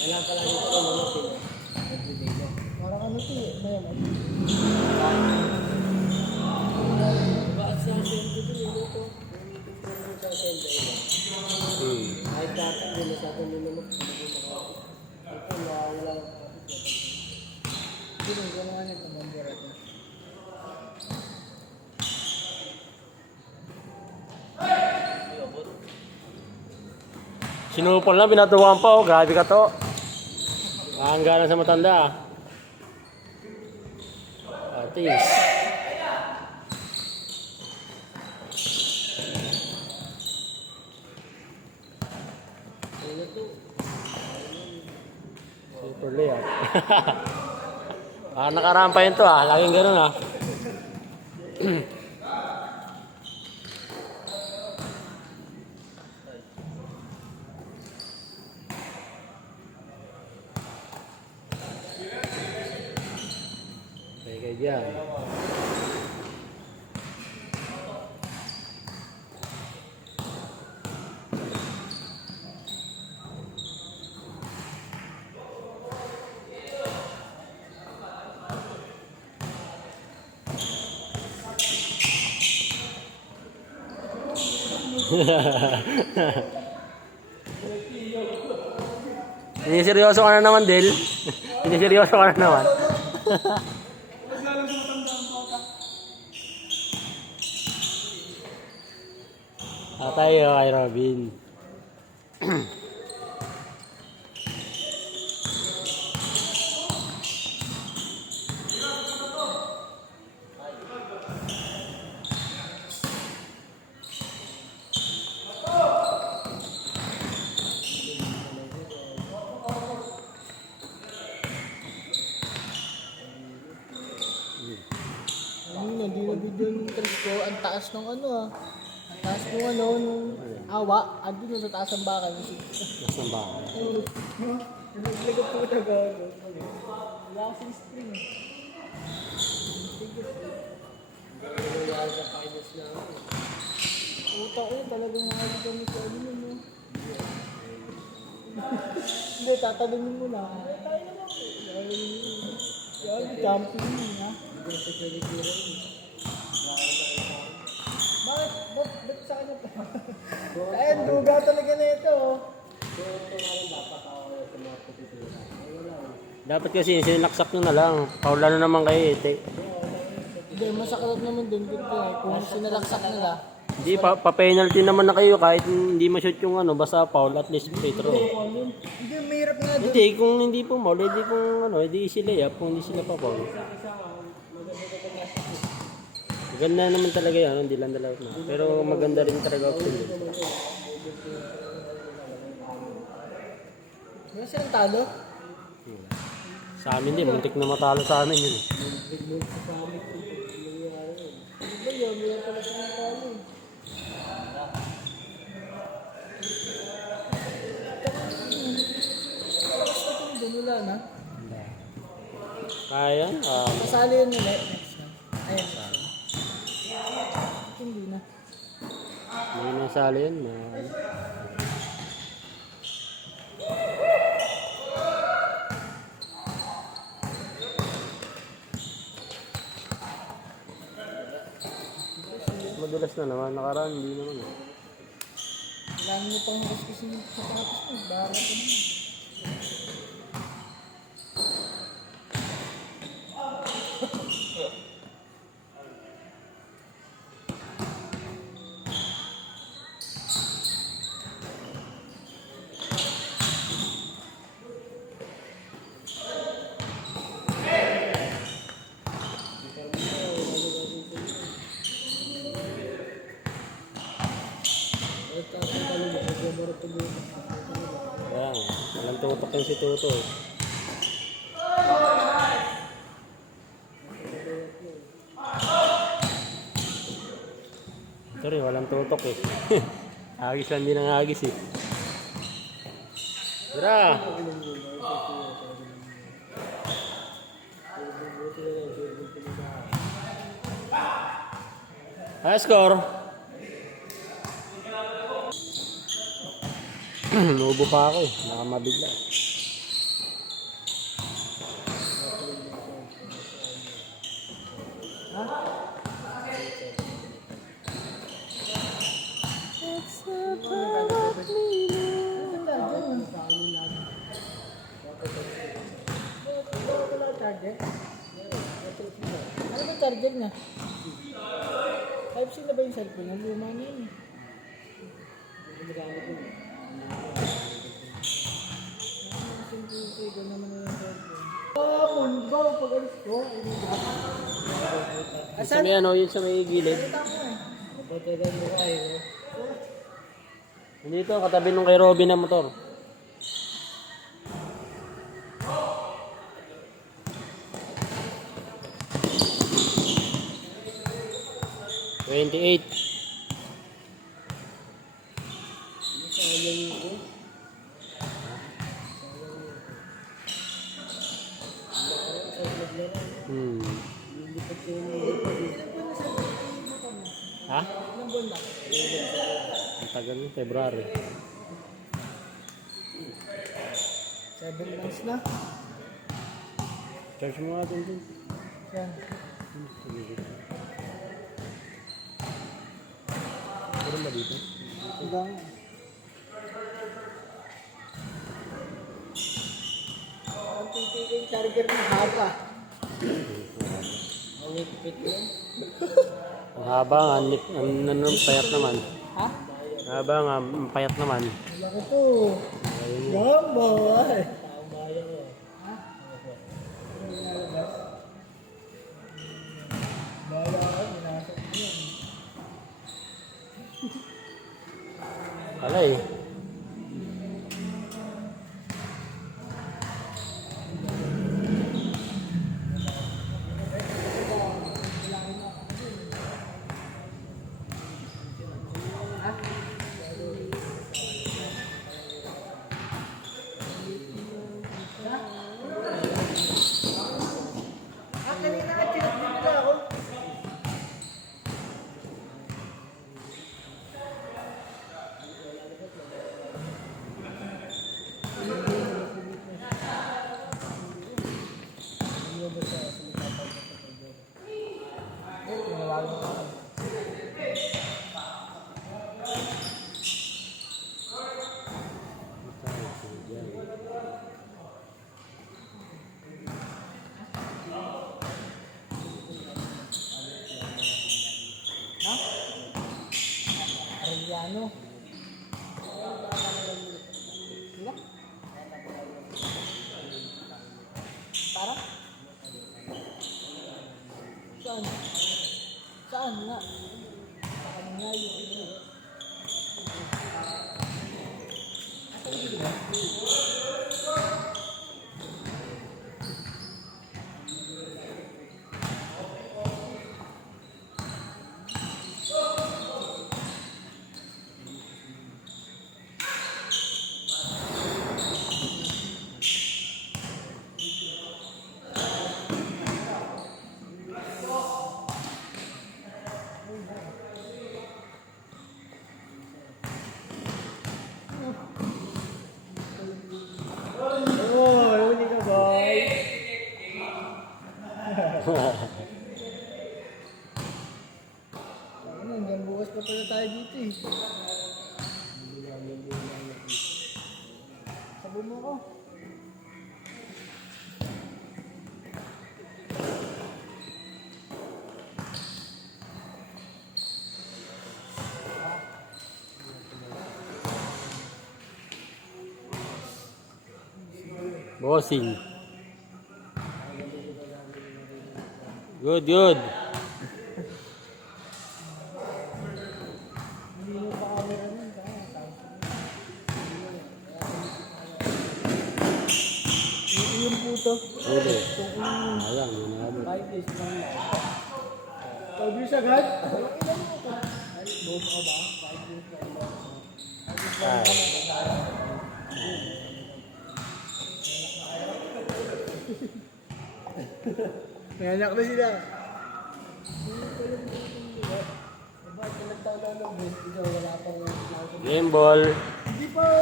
Kailangan pala dito ko lulutin. Everyday lang. Parang ano to eh. Ayan, Diba at sa sendo din yung luto? Yung picture sa sendo iba. Kahit dati hindi masyadong nilulok. Ito wala lang. Sino, gano'n nga itong mamburat niya. Sinupol lang, pinatuwan pa oh. Grabe ka to. Hangganan sa matanda. Atis. Ano to? Super layout. Nakarampa yun to ah. Laging ganun ah. Kaya dyan. Seryoso ka na naman, Del. Seryoso ka na naman. Tayo kay Robin. Ano, hindi na video yung trip ko. Ang taas ng ano ah. Ang taas ng ano, nung awa. Ando na sa taas ng bakal. Nasaan ba? Naglagot po na gano. Wala kasing spring. Wala sa finance na ako. Utak ko talagang mahal kami sa ano nun. No? Hindi, tatanungin mo na. Yan, jumping yun ha. Hindi sa security rin. Bakit? Ba't sa kanya pa? Ayun, duga talaga na ito. So, ito nga lang dapat ako yung mga putitira. Ay, wala. Dapat kasi sinaksak nyo na lang. Paula na naman kayo eh. Hindi, masakit naman din kung sinalaksak nila. Hindi, pa-penalty naman na kayo kahit hindi ma-shoot yung ano, basta foul at least free throw. Hindi, mahirap nga doon. Hindi, kung hindi po foul, hindi kung ano, hindi sila yap, kung hindi sila pa foul. Maganda naman talaga yan, hindi lang dalaw na. Pero maganda rin talaga option din. Wala silang talo? Sa amin din, muntik na matalo sa amin yun. Hindi ba yun? Mayroon pala silang talo eh. Tapos ito yung dunula na. Kaya, Masali yun nila. Next one. Ayan. Hindi na. may nasali yun. Madulas na naman, nakaraan, hindi naman. Wala nyo pang kasi sa tapos ko. Barat ko na. Ayan, walang tutok yung si Tuto. Ito rin, walang tutok eh. Agis lang din ang agis eh. Tara! High score! Nubo pa ako eh, nakamabigla. Ha? Ano ba charger niya? Type-C na ba yung cellphone niya? Luma na yun. Ginagamit ko. Gano'n naman yung cellphone. Mundo! Pag alis ko, Yung sa may ano, yun sa may gilid. Napatagan mo kayo, no? Nandito, katabi nung kay Robin na motor. $28. Sayang ko. Hmm. Lilipat ko yung Ha? ilang buwan na? Ang tagal ng February. 7 months na. Charge mo nga dun. Yan. Meron ba dito? Hanggang. Ang titigil yung charger ng haba. ang higpit yun. Ang haba nga, ang payat naman. Ha? Haba nga, ang payat naman. Laki to. Ayun yun. Gamba ay. Taong bayan ko. Ha? Ano nilalabas? Bahala ka, minasok mo yan. Alay. Kanina nga, tinakbo nila ako. Ha? Arellano. Sila? Para? Saan? Saan nga? Saan nga yun? Oh, huli ka, boy. Ano, hanggang bukas pa pala tayo dito eh. Sabi mo ako. Bossing. Good, good. Hindi mo pa camera nun. Yung puto. Huli. Ayan, yun na. 5 days lang lang. 5 days agad? Walang ilan mo ka. Ay, both ka ba? 5 days lang lang. Ay. May anak na sila. Diba, nagtaon na ng best, ikaw wala pang Game ball. Hindi pa.